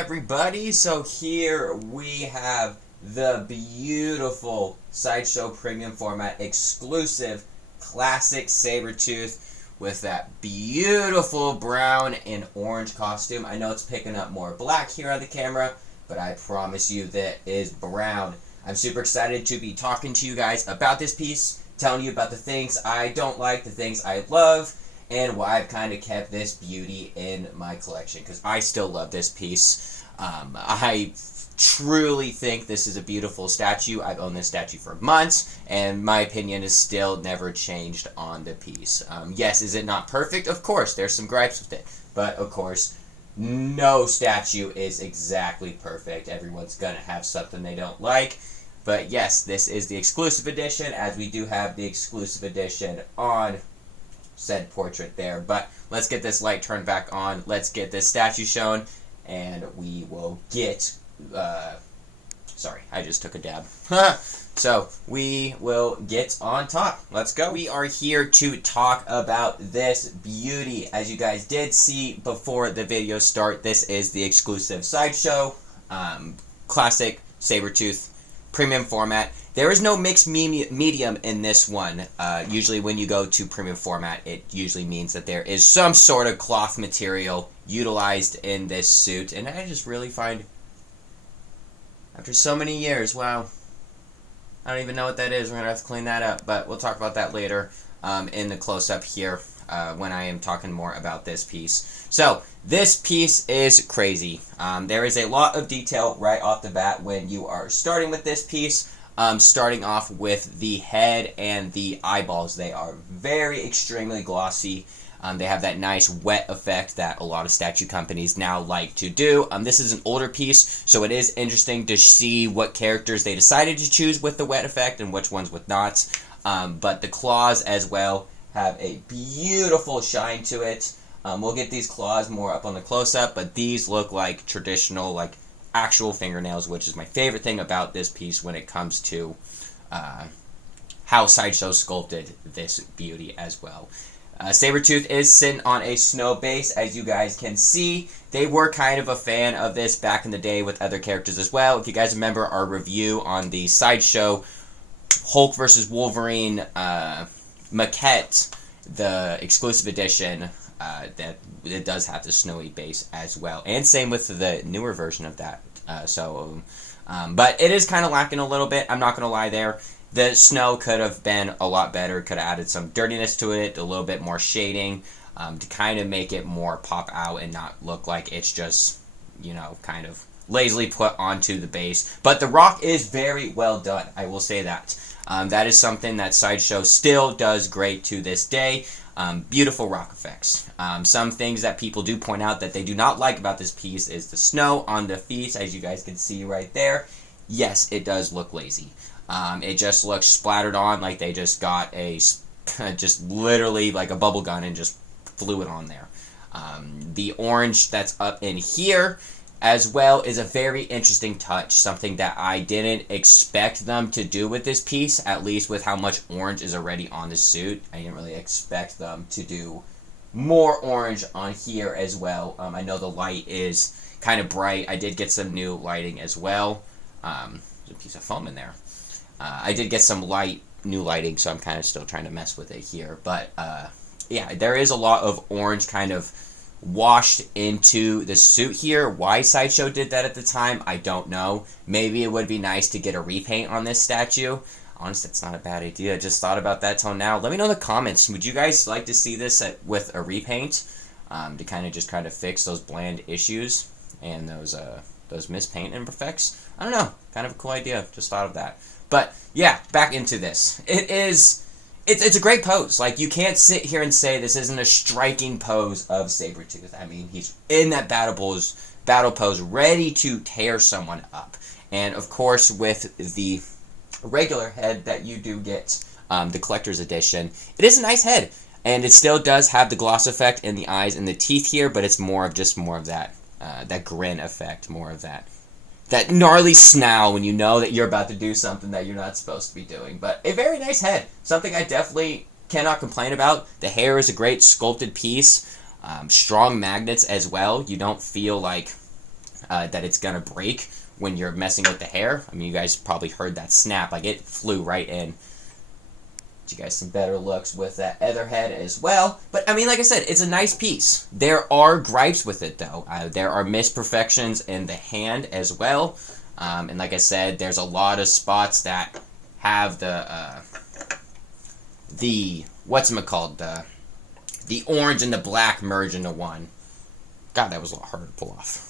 everybody. So here we have the beautiful Sideshow premium format exclusive classic Sabertooth with that beautiful brown and orange costume. I know it's picking up more black here on the camera, but I promise you that is brown. I'm super excited to be talking to you guys about this piece, telling you about the things I don't like, the things I love, and why I've kind of kept this beauty in my collection, because I still love this piece. I truly think this is a beautiful statue. I've owned this statue for months, and my opinion is still never changed on the piece. Yes, is it not perfect? Of course, there's some gripes with it, but of course, no statue is exactly perfect. Everyone's gonna have something they don't like. But yes, this is the exclusive edition, as we do have the exclusive edition on said portrait there. But let's get this light turned back on. Let's get this statue shown, and we will get... sorry, I just took a dab. So, we will get on top. Let's go. We are here to talk about this beauty. As you guys did see before the video start, this is the exclusive Sideshow classic Sabertooth premium format. There is no mixed medium in this one. Usually when you go to premium format, it usually means that there is some sort of cloth material utilized in this suit. And I just really find, after so many years, wow, I don't even know what that is. We're going to have to clean that up, but we'll talk about that later in the close-up here when I am talking more about this piece. So, this piece is crazy. There is a lot of detail right off the bat when you are starting with this piece. Starting off with the head and the eyeballs. They are very extremely glossy. They have that nice wet effect that a lot of statue companies now like to do. This is an older piece, so it is interesting to see what characters they decided to choose with the wet effect and which ones with not. But the claws as well have a beautiful shine to it. We'll get these claws more up on the close-up, but these look like traditional, like actual fingernails, which is my favorite thing about this piece when it comes to how Sideshow sculpted this beauty as well. Sabertooth is sitting on a snow base, as you guys can see. They were kind of a fan of this back in the day with other characters as well. If you guys remember our review on the Sideshow Hulk vs. Wolverine maquette, the exclusive edition, that it does have the snowy base as well. And same with the newer version of that. But it is kind of lacking a little bit. I'm not going to lie there. The snow could have been a lot better, could have added some dirtiness to it, a little bit more shading, to kind of make it more pop out and not look like it's just, you know, kind of lazily put onto the base. But the rock is very well done, I will say that. That is something that Sideshow still does great to this day. Beautiful rock effects. Some things that people do point out that they do not like about this piece is the snow on the feet, as you guys can see right there. Yes, it does look lazy. It just looks splattered on like they just got a, just literally like a bubble gun and just flew it on there. The orange that's up in here as well is a very interesting touch, something that I didn't expect them to do with this piece, at least with how much orange is already on the suit. I didn't really expect them to do more orange on here as well. I know the light is kind of bright. I did get some new lighting as well. There's a piece of foam in there. I did get some new lighting, so I'm kind of still trying to mess with it here. But, yeah, there is a lot of orange kind of washed into the suit here. Why Sideshow did that at the time, I don't know. Maybe it would be nice to get a repaint on this statue. Honestly, it's not a bad idea. I just thought about that till now. Let me know in the comments. Would you guys like to see this with a repaint to kind of fix those bland issues and those mispaint imperfects? I don't know. Kind of a cool idea. Just thought of that. But yeah, back into this. It's a great pose. Like, you can't sit here and say this isn't a striking pose of Sabertooth. I mean, he's in that battle pose, ready to tear someone up. And of course, with the regular head that you do get, the collector's edition, it is a nice head. And it still does have the gloss effect in the eyes and the teeth here, but it's more of that grin effect, more of that gnarly snarl when you know that you're about to do something that you're not supposed to be doing. But a very nice head. Something I definitely cannot complain about. The hair is a great sculpted piece. Strong magnets as well. You don't feel like that it's gonna break when you're messing with the hair. I mean, you guys probably heard that snap. Like, it flew right in. Get you guys some better looks with that other head as well. But, I mean, like I said, it's a nice piece. There are gripes with it, though. There are misperfections in the hand as well. And like I said, there's a lot of spots that have the whatchamacallit, the orange and the black merge into one. God, that was a lot harder to pull off.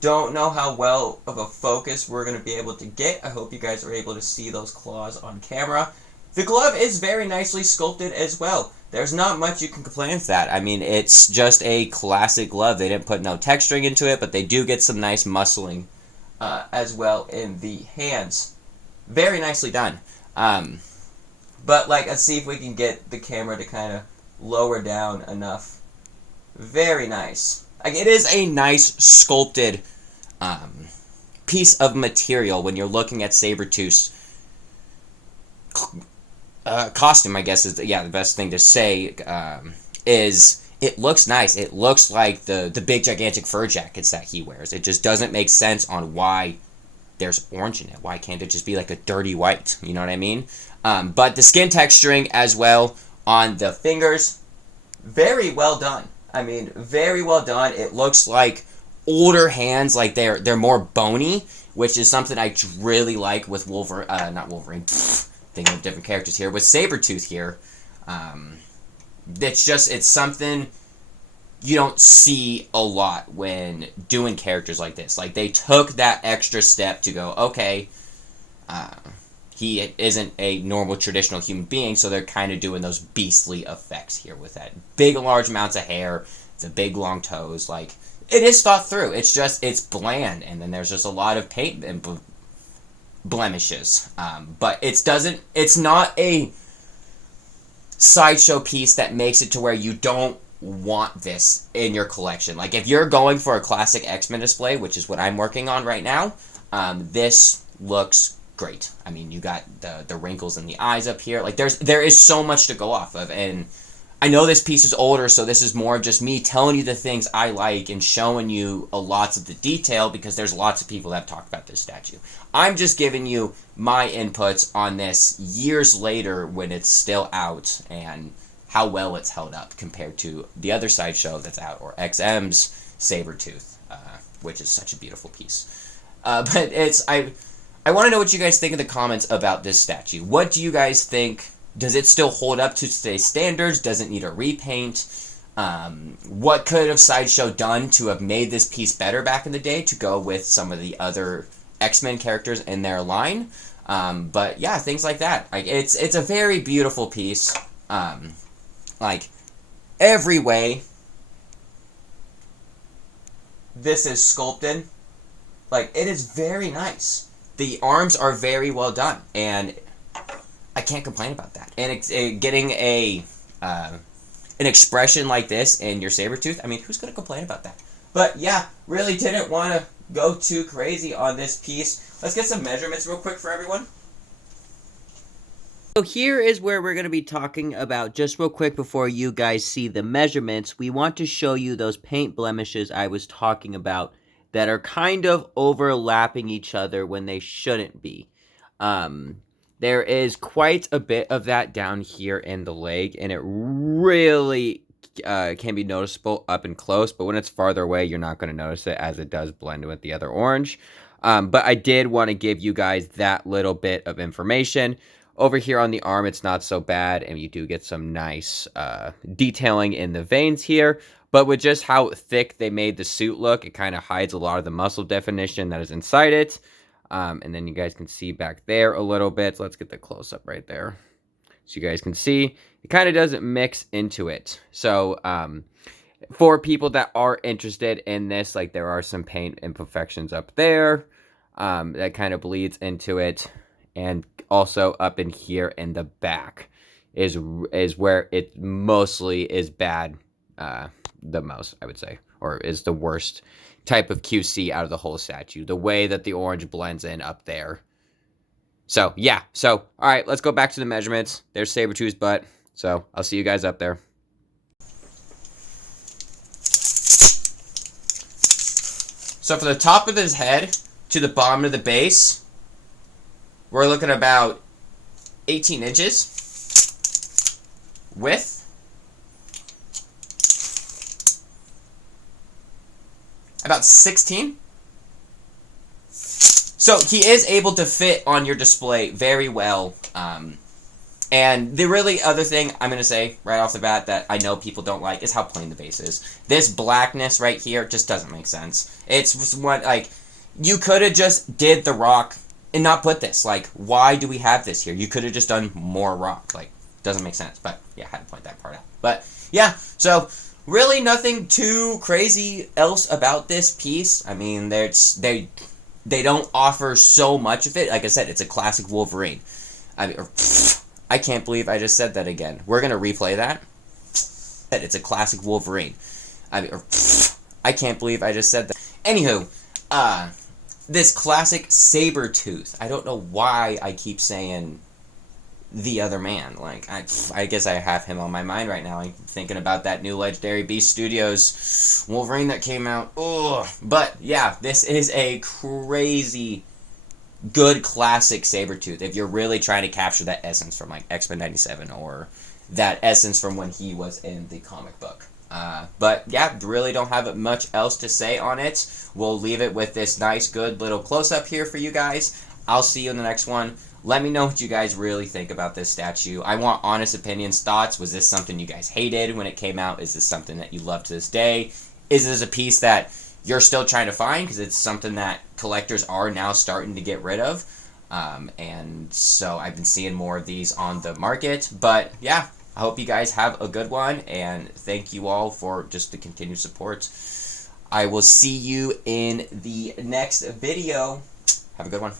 Don't know how well of a focus we're going to be able to get. I hope you guys are able to see those claws on camera. The glove is very nicely sculpted as well. There's not much you can complain with that. I mean, it's just a classic glove. They didn't put no texturing into it, but they do get some nice muscling as well in the hands. Very nicely done. But, like, let's see if we can get the camera to kind of lower down enough. Very nice. Like, it is a nice sculpted piece of material when you're looking at Sabertooth's costume, I guess is the best thing to say, is it looks nice. It looks like the big gigantic fur jackets that he wears. It just doesn't make sense on why there's orange in it. Why can't it just be like a dirty white? You know what I mean? But the skin texturing as well on the fingers, very well done. I mean, very well done. It looks like older hands, like they're more bony, which is something I really like with not Wolverine, thinking of different characters here, with Sabertooth here. It's something you don't see a lot when doing characters like this. Like, they took that extra step to go, okay, he isn't a normal, traditional human being, so they're kind of doing those beastly effects here with that big, large amounts of hair, the big, long toes. Like, it is thought through. It's just, it's bland, and then there's just a lot of paint and blemishes. But it's not a Sideshow piece that makes it to where you don't want this in your collection. Like, if you're going for a classic X-Men display, which is what I'm working on right now, this looks great. I mean, you got the wrinkles in the eyes up here. Like, there is so much to go off of, and I know this piece is older, so this is more just me telling you the things I like and showing you lots of the detail, because there's lots of people that have talked about this statue. I'm just giving you my inputs on this years later when it's still out, and how well it's held up compared to the other Sideshow that's out, or XM's Sabertooth, which is such a beautiful piece. But I want to know what you guys think in the comments about this statue. What do you guys think? Does it still hold up to today's standards? Does it need a repaint? What could have Sideshow done to have made this piece better back in the day to go with some of the other X-Men characters in their line? But yeah, things like that. Like, it's a very beautiful piece. Like, every way this is sculpted, like, it is very nice. The arms are very well done, and I can't complain about that. And getting an expression like this in your Sabertooth, I mean, who's going to complain about that? But yeah, really didn't want to go too crazy on this piece. Let's get some measurements real quick for everyone. So here is where we're going to be talking about, just real quick before you guys see the measurements, we want to show you those paint blemishes I was talking about that are kind of overlapping each other when they shouldn't be. There is quite a bit of that down here in the leg, and it really can be noticeable up and close, but when it's farther away, you're not going to notice it, as it does blend with the other orange. But I did want to give you guys that little bit of information. Over here on the arm, it's not so bad, and you do get some nice detailing in the veins here. But with just how thick they made the suit look, it kind of hides a lot of the muscle definition that is inside it. And then you guys can see back there a little bit. So let's get the close-up right there. So you guys can see, it kind of doesn't mix into it. So for people that are interested in this, like, there are some paint imperfections up there that kind of bleeds into it. And also up in here in the back is where it mostly is bad, the most, I would say, or is the worst type of QC out of the whole statue. The way that the orange blends in up there. So, yeah. So, all right, let's go back to the measurements. There's Sabertooth's butt. So, I'll see you guys up there. So from the top of his head to the bottom of the base, we're looking at about 18 inches width. About 16. So he is able to fit on your display very well. And the really other thing I'm going to say right off the bat that I know people don't like is how plain the base is. This blackness right here just doesn't make sense. It's what, like, you could have just did the rock and not put this. Like, why do we have this here? You could have just done more rock. Like, doesn't make sense. But, yeah, I had to point that part out. But, yeah, so really nothing too crazy else about this piece. I mean, they don't offer so much of it. Like I said, it's a classic Wolverine. I can't believe I just said that again. We're going to replay that. It's a classic Wolverine. I can't believe I just said that. Anywho, this classic Sabertooth. I don't know why I keep saying the other man. Like, I guess I have him on my mind right now. I'm thinking about that new Legendary Beast Studios Wolverine that came out. Ugh. But, yeah, this is a crazy good classic Sabertooth if you're really trying to capture that essence from, like, X-Men 97 or that essence from when he was in the comic book. But, yeah, really don't have much else to say on it. We'll leave it with this nice, good little close-up here for you guys. I'll see you in the next one. Let me know what you guys really think about this statue. I want honest opinions, thoughts. Was this something you guys hated when it came out? Is this something that you love to this day? Is this a piece that you're still trying to find? Because it's something that collectors are now starting to get rid of. And so I've been seeing more of these on the market. But, yeah, I hope you guys have a good one. And thank you all for just the continued support. I will see you in the next video. Have a good one.